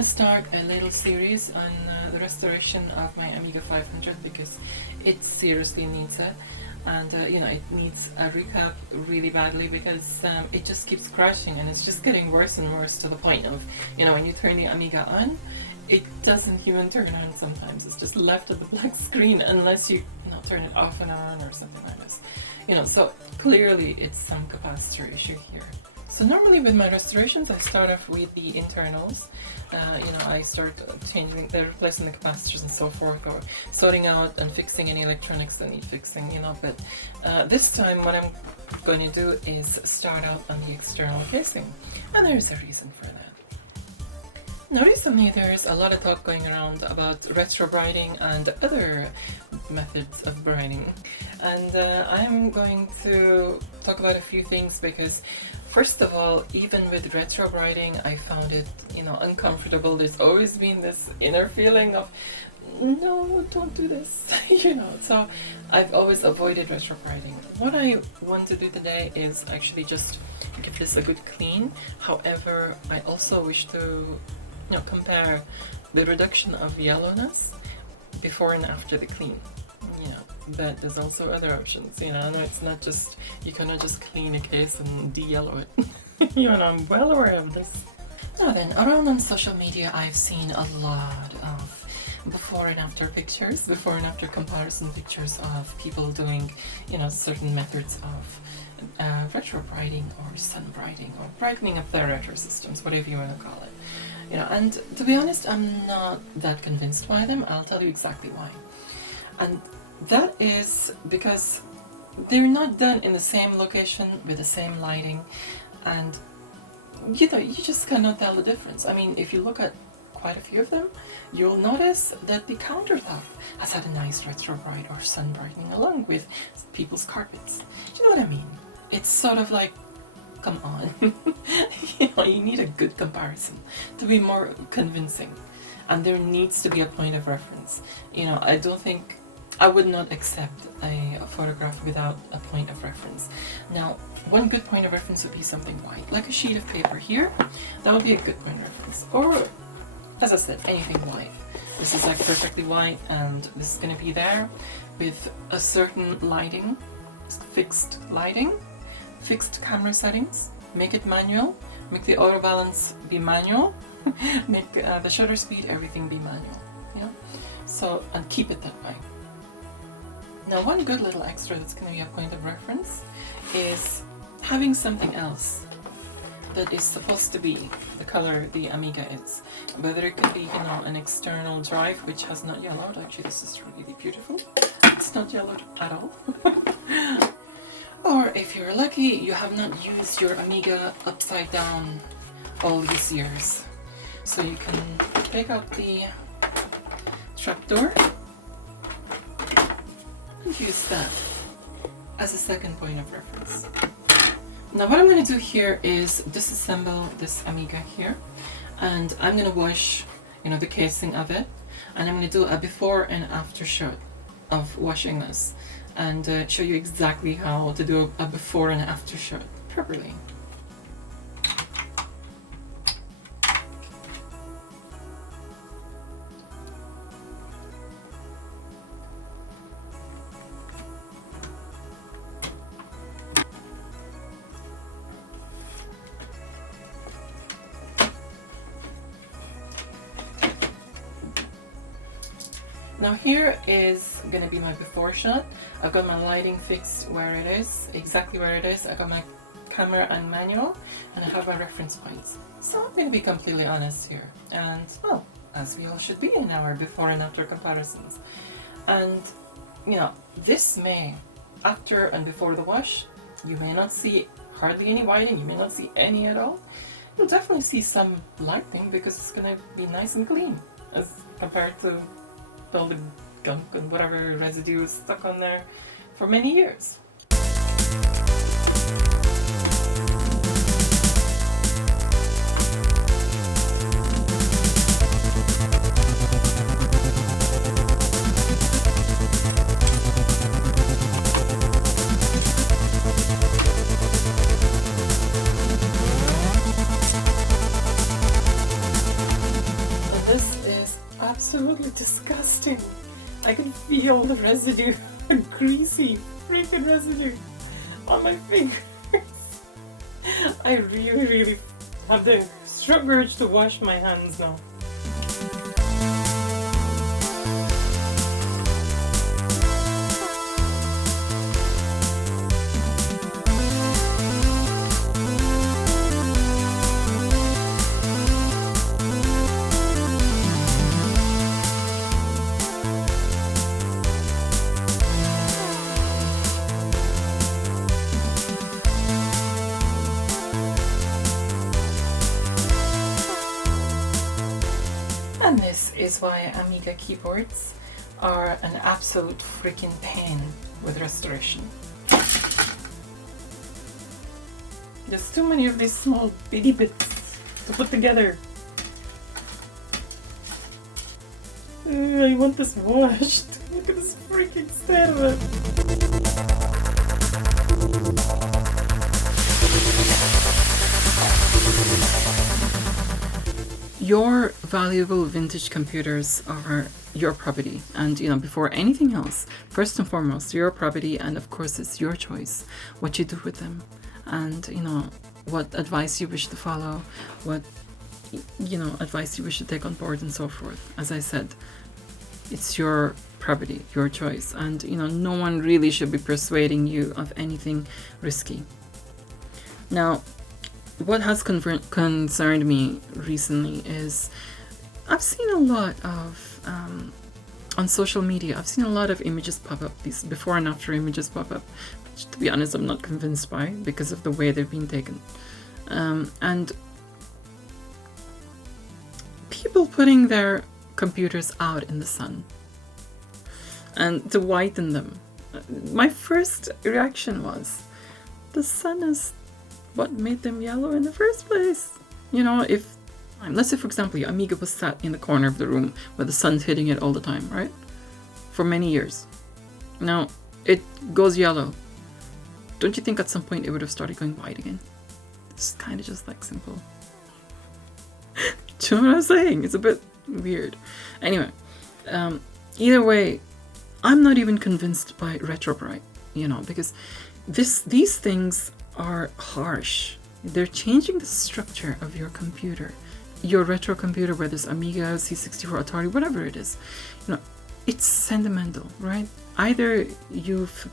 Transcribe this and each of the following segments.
to start a little series on the restoration of my Amiga 500 because it seriously needs it. And it needs a recap really badly because it just keeps crashing and it's just getting worse and worse to the point of, when you turn the Amiga on, it doesn't even turn on sometimes. It's just left at the black screen unless you turn it off and on or something like this. So clearly it's some capacitor issue here. So normally with my restorations I start off with the internals. I start replacing the capacitors and so forth, or sorting out and fixing any electronics that need fixing, but this time what I'm going to do is start out on the external casing, and there's a reason for that. Now recently there's a lot of talk going around about retrobrighting and other methods of brighting, and I'm going to talk about a few things because first of all, even with retrobrighting I found it uncomfortable. There's always been this inner feeling of no, don't do this, so I've always avoided retrobrighting. What I want to do today is actually just give this a good clean. However, I also wish to compare the reduction of yellowness before and after the clean. But there's also other options, no, it's not just, you cannot just clean a case and de-yellow it. I'm well aware of this. Now then, around on social media I've seen a lot of before and after pictures, before and after comparison pictures of people doing, certain methods of retrobrighting or sunbrighting or brightening up their retro systems, whatever you want to call it. And to be honest, I'm not that convinced by them. I'll tell you exactly why. And that is because they're not done in the same location with the same lighting, and you just cannot tell the difference. I mean, if you look at quite a few of them, you'll notice that the countertop has had a nice retrobright or sun brightening along with people's carpets. Do you know what I mean? It's sort of like, come on, you need a good comparison to be more convincing, and there needs to be a point of reference. I would not accept a photograph without a point of reference. Now, one good point of reference would be something white, like a sheet of paper here. That would be a good point of reference. Or, as I said, anything white. This is like perfectly white, and this is going to be there with a certain lighting, fixed lighting, fixed camera settings. Make it manual, make the auto balance be manual, make the shutter speed, everything be manual. So, and keep it that way. Now, one good little extra that's going to be a point of reference is having something else that is supposed to be the color the Amiga is. Whether it could be, an external drive which has not yellowed. Actually, this is really beautiful. It's not yellowed at all. Or if you're lucky, you have not used your Amiga upside down all these years. So you can take out the trapdoor and use that as a second point of reference. Now what I'm going to do here is disassemble this Amiga here, and I'm going to wash the casing of it, and I'm going to do a before and after shot of washing this, and show you exactly how to do a before and after shot properly. Now here is going to be my before shot. I've got my lighting fixed where it is, exactly where it is. I got my camera and manual, and I have my reference points. So I'm going to be completely honest here, and well, as we all should be in our before and after comparisons. And this may, after and before the wash, you may not see hardly any whiting, you may not see any at all. You'll definitely see some lighting because it's going to be nice and clean as compared to all the gunk and whatever residue is stuck on there for many years. feel the residue, a greasy freaking residue on my fingers. I really have the strong urge to wash my hands now. And this is why Amiga keyboards are an absolute freaking pain with restoration. There's too many of these small bitty bits to put together. I want this washed. Look at this freaking state of it. Your valuable vintage computers are your property, and before anything else, first and foremost, your property, and of course it's your choice what you do with them, and what advice you wish to follow, what advice you wish to take on board, and so forth. As I said, it's your property, your choice, and no one really should be persuading you of anything risky. Now, what has concerned me recently is I've seen a lot of on social media, I've seen a lot of images pop up, these before and after images pop up, which, to be honest, I'm not convinced by because of the way they've been taken, and people putting their computers out in the sun and to whiten them. My first reaction was, the sun is what made them yellow in the first place. If let's say, for example, your Amiga was sat in the corner of the room where the sun's hitting it all the time, right? For many years. Now, it goes yellow. Don't you think at some point it would have started going white again? It's kind of just like simple. Do you know what I'm saying? It's a bit weird. Anyway, either way, I'm not even convinced by Retrobrite, because these things are harsh. They're changing the structure of your computer, your retro computer, whether it's Amiga, C64, Atari, whatever it is. It's sentimental, right? Either you've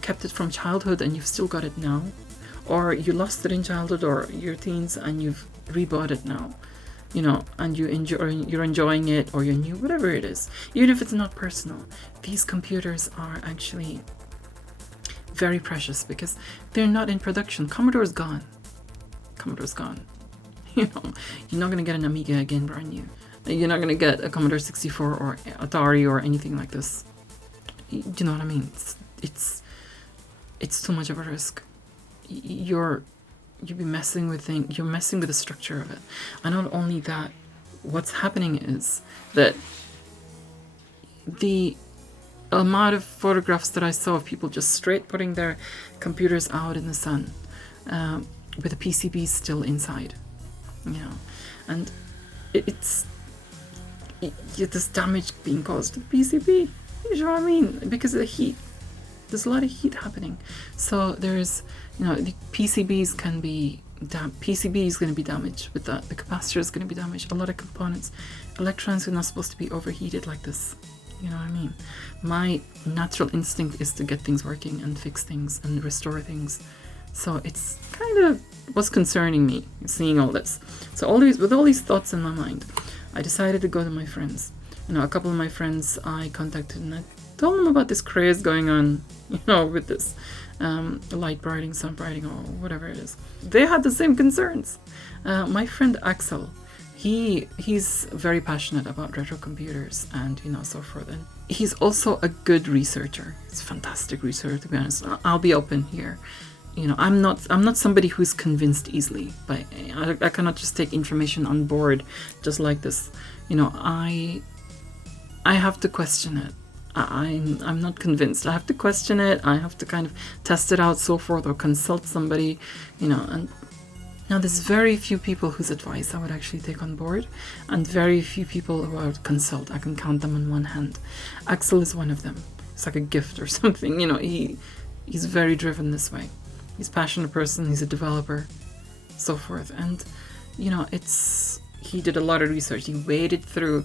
kept it from childhood and you've still got it now, or you lost it in childhood or your teens and you've rebought it now, and you're enjoying it, or you're new, whatever it is. Even if it's not personal, these computers are actually very precious because they're not in production. Commodore's gone. You're not going to get an Amiga again brand new. You're not going to get a Commodore 64 or Atari or anything like this. You know what I mean? It's too much of a risk. You'll be messing with things. You're messing with the structure of it. And not only that, what's happening is that the amount of photographs that I saw of people just straight putting their computers out in the sun, with the PCBs still inside, and there's damage being caused to the PCB. You know what I mean? Because of the heat. There's a lot of heat happening. So there's, the PCBs can be PCB is going to be damaged with that. The capacitor is going to be damaged. A lot of components. Electrons are not supposed to be overheated like this. You know what I mean? My natural instinct is to get things working and fix things and restore things. So it's kind of what's concerning me, seeing all this. So with all these thoughts in my mind, I decided to go to my friends. A couple of my friends I contacted and I told them about this craze going on, with this light brighting, sunbrighting, or whatever it is. They had the same concerns. My friend Axel, he's very passionate about retro computers and so forth, and he's also a good researcher. He's a fantastic researcher, to be honest. I'll be open here. I'm not somebody who's convinced easily, but I cannot just take information on board just like this. I have to question it. I'm not convinced. I have to question it. I have to kind of test it out, so forth, or consult somebody, and Now, there's very few people whose advice I would actually take on board, and very few people who I would consult. I can count them on one hand. Axel is one of them. It's like a gift or something, you know. He's very driven this way. He's a passionate person. He's a developer, so forth. And you know, he did a lot of research. He waded through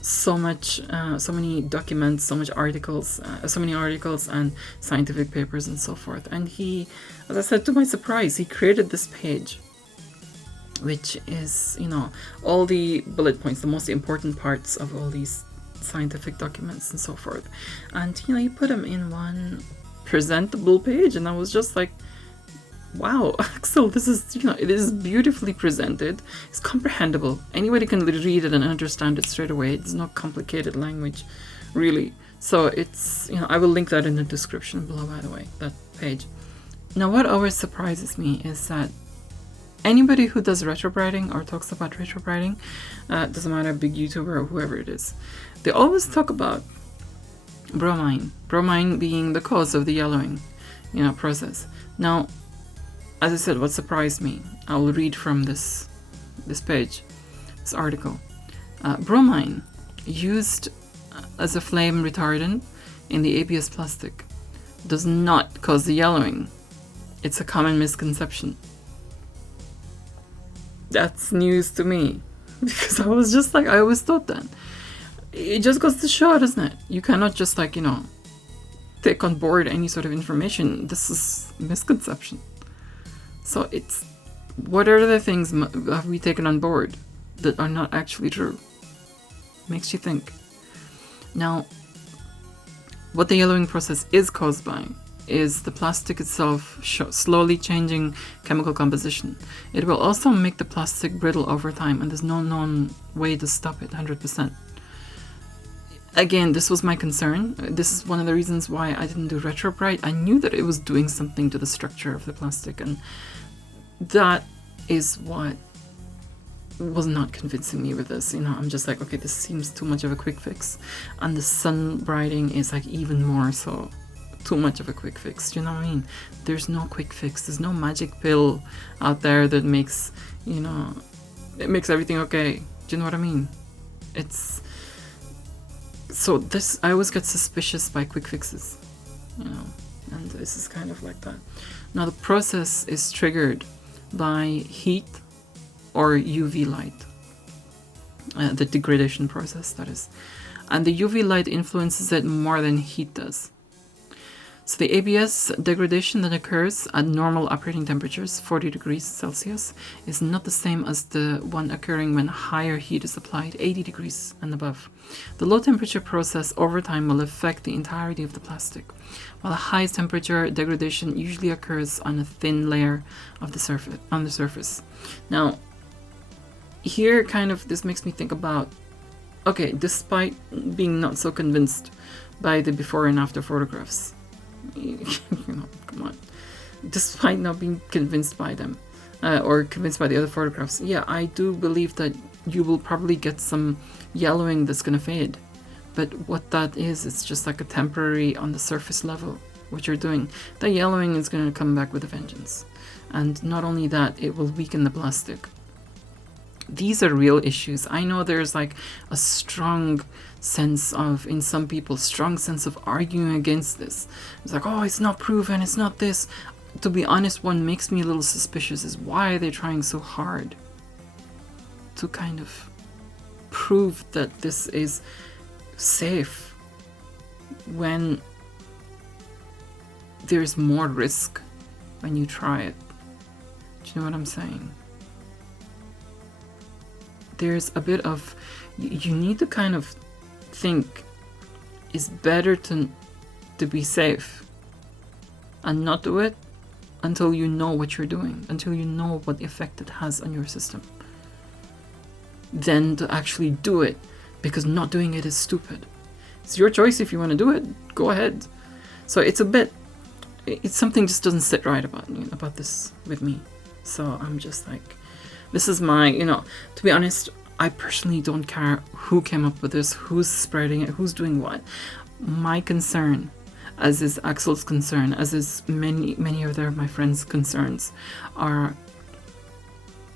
so many documents, so many articles and scientific papers and so forth. And he, as I said, to my surprise, he created this page, which is, you know, all the bullet points, the most important parts of all these scientific documents and so forth. And, you know, he put them in one presentable page, and I was just like, wow, Axel, this is, you know, it is beautifully presented. It's comprehensible. Anybody can read it and understand it straight away. It's not complicated language, really. So it's, you know, I will link that in the description below, by the way, that page. Now, what always surprises me is that anybody who does retrobrighting or talks about retrobrighting, doesn't matter, big YouTuber or whoever it is, they always talk about bromine being the cause of the yellowing, you know, process. Now, as I said, what surprised me, I will read from this page, this article. Bromine, used as a flame retardant in the ABS plastic, does not cause the yellowing. It's a common misconception. That's news to me, because I was just like, I always thought that. It just goes to show, doesn't it? You cannot just, like, you know, take on board any sort of information. This is misconception. So it's, what are the things have we taken on board that are not actually true? Makes you think. Now, what the yellowing process is caused by is the plastic itself slowly changing chemical composition. It will also make the plastic brittle over time, and there's no known way to stop it 100%. Again, this was my concern. This is one of the reasons why I didn't do Retrobrite. I knew that it was doing something to the structure of the plastic, and that is what was not convincing me with this. You know, I'm just like, okay, this seems too much of a quick fix. And the sunbrighting is like even more so too much of a quick fix. Do you know what I mean? There's no quick fix. There's no magic pill out there that makes, you know, it makes everything okay. Do you know what I mean? It's so this, I always get suspicious by quick fixes, you know, and this is kind of like that. Now the process is triggered by heat or UV light, the degradation process, that is, and the UV light influences it more than heat does. So the ABS degradation that occurs at normal operating temperatures, 40 degrees Celsius, is not the same as the one occurring when higher heat is applied, 80 degrees and above. The low temperature process over time will affect the entirety of the plastic, while the highest temperature degradation usually occurs on a thin layer of the surface. Now, here kind of this makes me think about, okay, despite being not so convinced by the before and after photographs, you know, come on, despite not being convinced by them or convinced by the other photographs, yeah, I do believe that you will probably get some yellowing that's going to fade, but what that is, it's just like a temporary on the surface level. What you're doing, the yellowing is going to come back with a vengeance, and not only that, it will weaken the plastic. These are real issues. I know there's like a strong sense of, in some people, strong sense of arguing against this. It's like, oh, it's not proven, it's not this. To be honest, what makes me a little suspicious is why are they trying so hard to kind of prove that this is safe when there's more risk when you try it. Do you know what I'm saying? There's a bit of, you need to kind of think, it's better to be safe and not do it until you know what you're doing, until you know what effect it has on your system, than to actually do it, because not doing it is stupid. It's your choice. If you want to do it, go ahead. So it's a bit, it's something just doesn't sit right about this with me. So I'm just like, this is my, you know, to be honest, I personally don't care who came up with this, who's spreading it, who's doing what. My concern, as is Axel's concern, as is many of my friends' concerns, are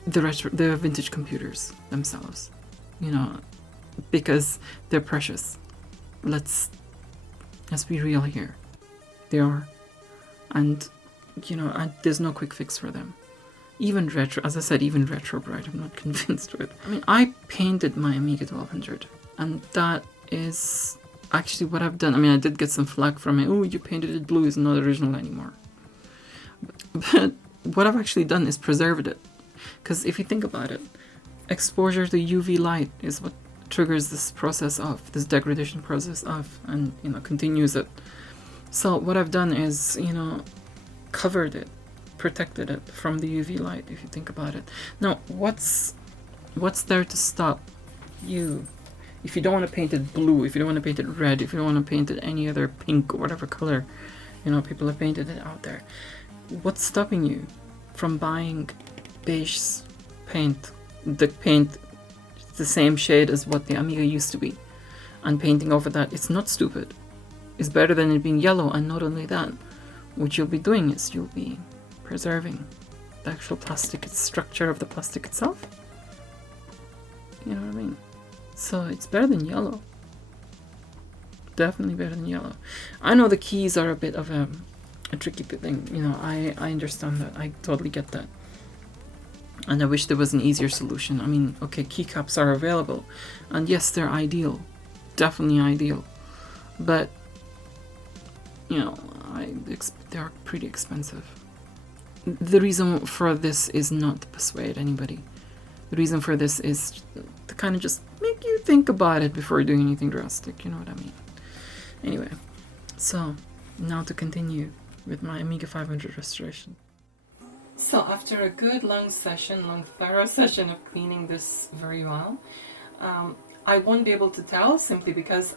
the vintage computers themselves, you know, because they're precious. Let's be real here. They are. And, you know, there's no quick fix for them. Even as I said, even Retrobrite, I'm not convinced with. I mean, I painted my Amiga 1200, and that is actually what I've done. I mean, I did get some flack from it. Oh, you painted it blue, it's not original anymore. But what I've actually done is preserved it. Because if you think about it, exposure to UV light is what triggers this degradation process of, and, you know, continues it. So what I've done is, you know, covered it, protected it from the UV light, if you think about it. Now, what's there to stop you? If you don't want to paint it blue, if you don't want to paint it red, if you don't want to paint it any other pink or whatever color, you know, people have painted it out there. What's stopping you from buying beige paint, the same shade as what the Amiga used to be, and painting over that? It's not stupid. It's better than it being yellow. And not only that, what you'll be doing is you'll be preserving the actual plastic structure of the plastic itself. You know what I mean? So it's better than yellow. Definitely better than yellow. I know the keys are a bit of a tricky thing. You know, I understand that. I totally get that. And I wish there was an easier solution. I mean, okay, keycaps are available. And yes, they're ideal. Definitely ideal. But, you know, they are pretty expensive. The reason for this is not to persuade anybody. The reason for this is to kind of just make you think about it before doing anything drastic, you know what I mean? Anyway, so now to continue with my Amiga 500 restoration. So after a good long thorough session of cleaning this very well, I won't be able to tell simply because,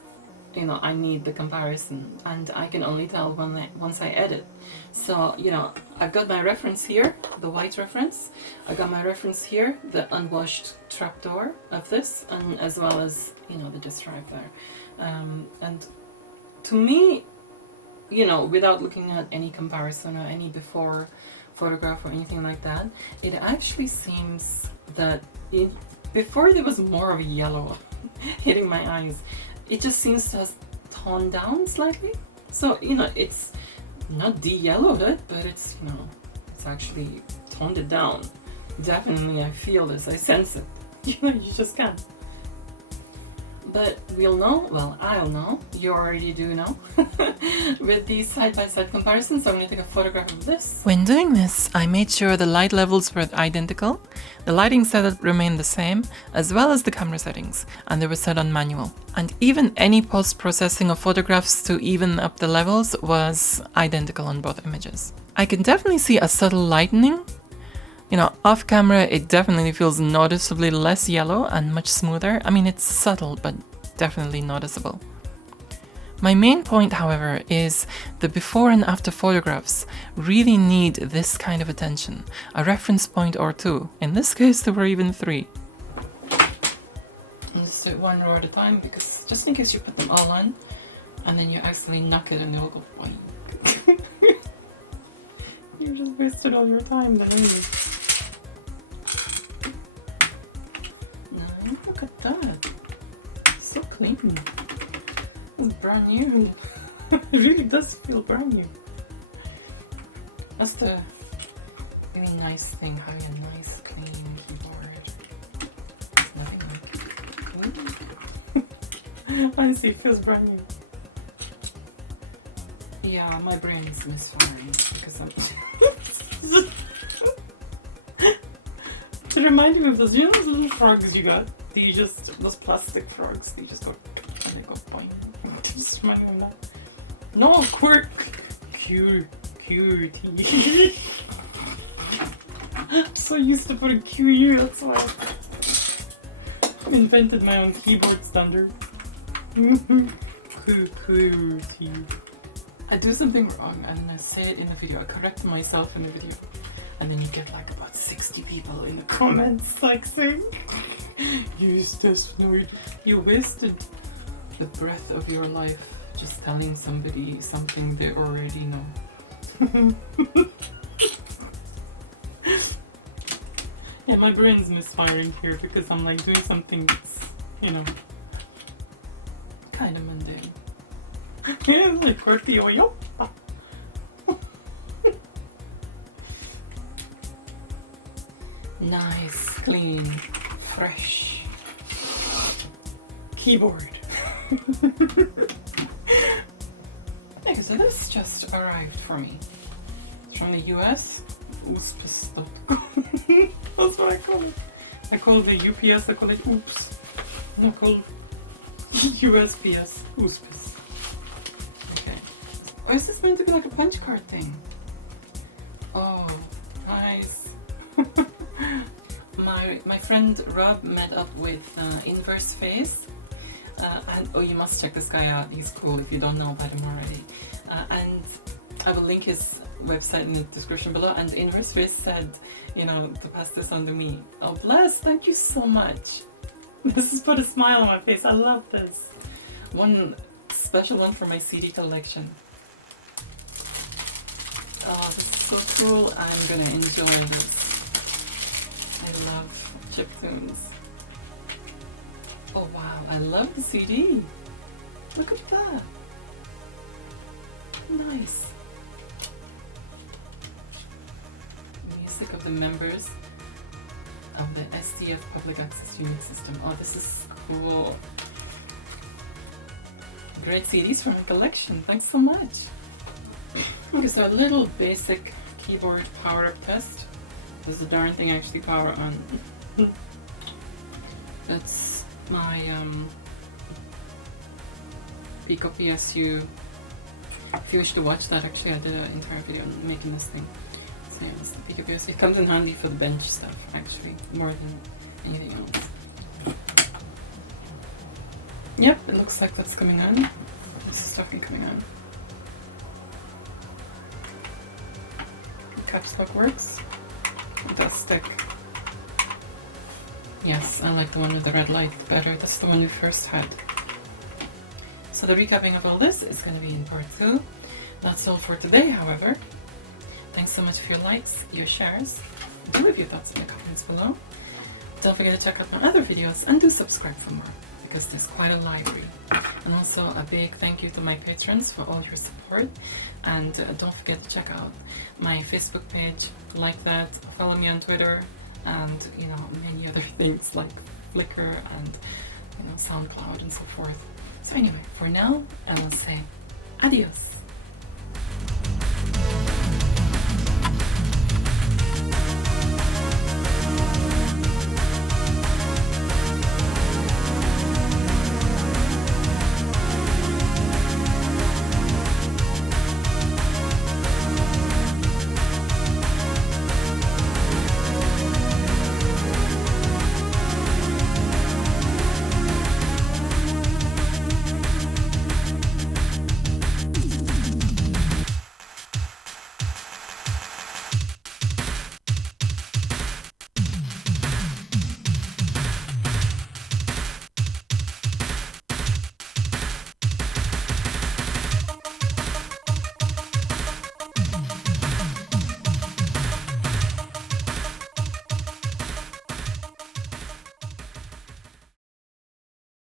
you know, I need the comparison, and I can only tell once I edit. So, you know, I've got my reference here, the white reference. I got my reference here, the unwashed trapdoor of this, and as well as, you know, the disk drive there. And to me, you know, without looking at any comparison or any before photograph or anything like that, it actually seems that before there was more of a yellow hitting my eyes. It just seems to have toned down slightly. So, you know, it's not de-yellowed it, but it's, you know, it's actually toned it down. Definitely I feel this, I sense it. You know, you just can't. But we'll know, well, I'll know, you already do know, with these side-by-side comparisons. So I'm going to take a photograph of this. When doing this, I made sure the light levels were identical, the lighting setup remained the same, as well as the camera settings, and they were set on manual. And even any post-processing of photographs to even up the levels was identical on both images. I can definitely see a subtle lightening. You know, off camera it definitely feels noticeably less yellow and much smoother. I mean, it's subtle, but definitely noticeable. My main point, however, is the before and after photographs really need this kind of attention, a reference point or two. In this case, there were even 3. I'll just do it one row at a time, because just in case you put them all on, and then you accidentally knock it and it'll go boing. You just wasted all your time then, really. No, look at that. So clean. It's brand new. It really does feel brand new. That's the really nice thing, having a nice clean keyboard. There's nothing like it. Honestly, it feels brand new. Yeah, my brain is misfiring because I'm it reminded me of those, you know those little frogs you got? Those plastic frogs, they just go, and they go boing. Just remind me of that. No, QWERTY. I'm so used to putting QU, that's why I invented my own keyboard standard. QWERTY. I do something wrong and I say it in the video, I correct myself in the video, and then you get like about 60 people in the comments like saying, use this word. You wasted the breath of your life just telling somebody something they already know. Yeah, my brain's misfiring here because I'm like doing something that's, you know, kind of mundane. Yeah, like quirky or yo. Nice, clean, fresh keyboard. Okay, so this just arrived for me. It's from the US. Oops.com. That's what I call it. I call it the UPS, I call it oops. And I call it USPS. Oops. Okay. Or is this meant to be like a punch card thing? Oh, nice. My friend Rob met up with Inverse Face. And oh, you must check this guy out. He's cool if you don't know about him already. And I will link his website in the description below. And Inverse Face said, you know, to pass this on to me. Oh, bless! Thank you so much. This has put a smile on my face. I love this. One special one for my CD collection. Oh, this is so cool. I'm gonna enjoy this. I love chiptunes. Oh wow, I love the CD. Look at that. Nice. Music of the members of the SDF Public Access Unit System. Oh, this is cool. Great CDs from the collection. Thanks so much. Okay, so a little basic keyboard power up test. Does the darn thing actually power on? That's my Pico PSU. If you wish to watch that, actually I did an entire video on making this thing. So yeah, it's the Pico PSU. It comes in handy for the bench stuff, actually, more than anything else. Yep, it looks like that's coming on. This is fucking coming on. Caps lock works. It does stick. Yes, I like the one with the red light better. That's the one we first had. So the recapping of all this is going to be in part 2. That's all for today, however. Thanks so much for your likes, your shares. Do leave your thoughts in the comments below. Don't forget to check out my other videos and do subscribe for more, because there's quite a library. And also a big thank you to my patrons for all your support. And don't forget to check out my Facebook page, like that, follow me on Twitter, and you know, many other things like Flickr and you know, SoundCloud and so forth. So anyway, for now, I will say adios.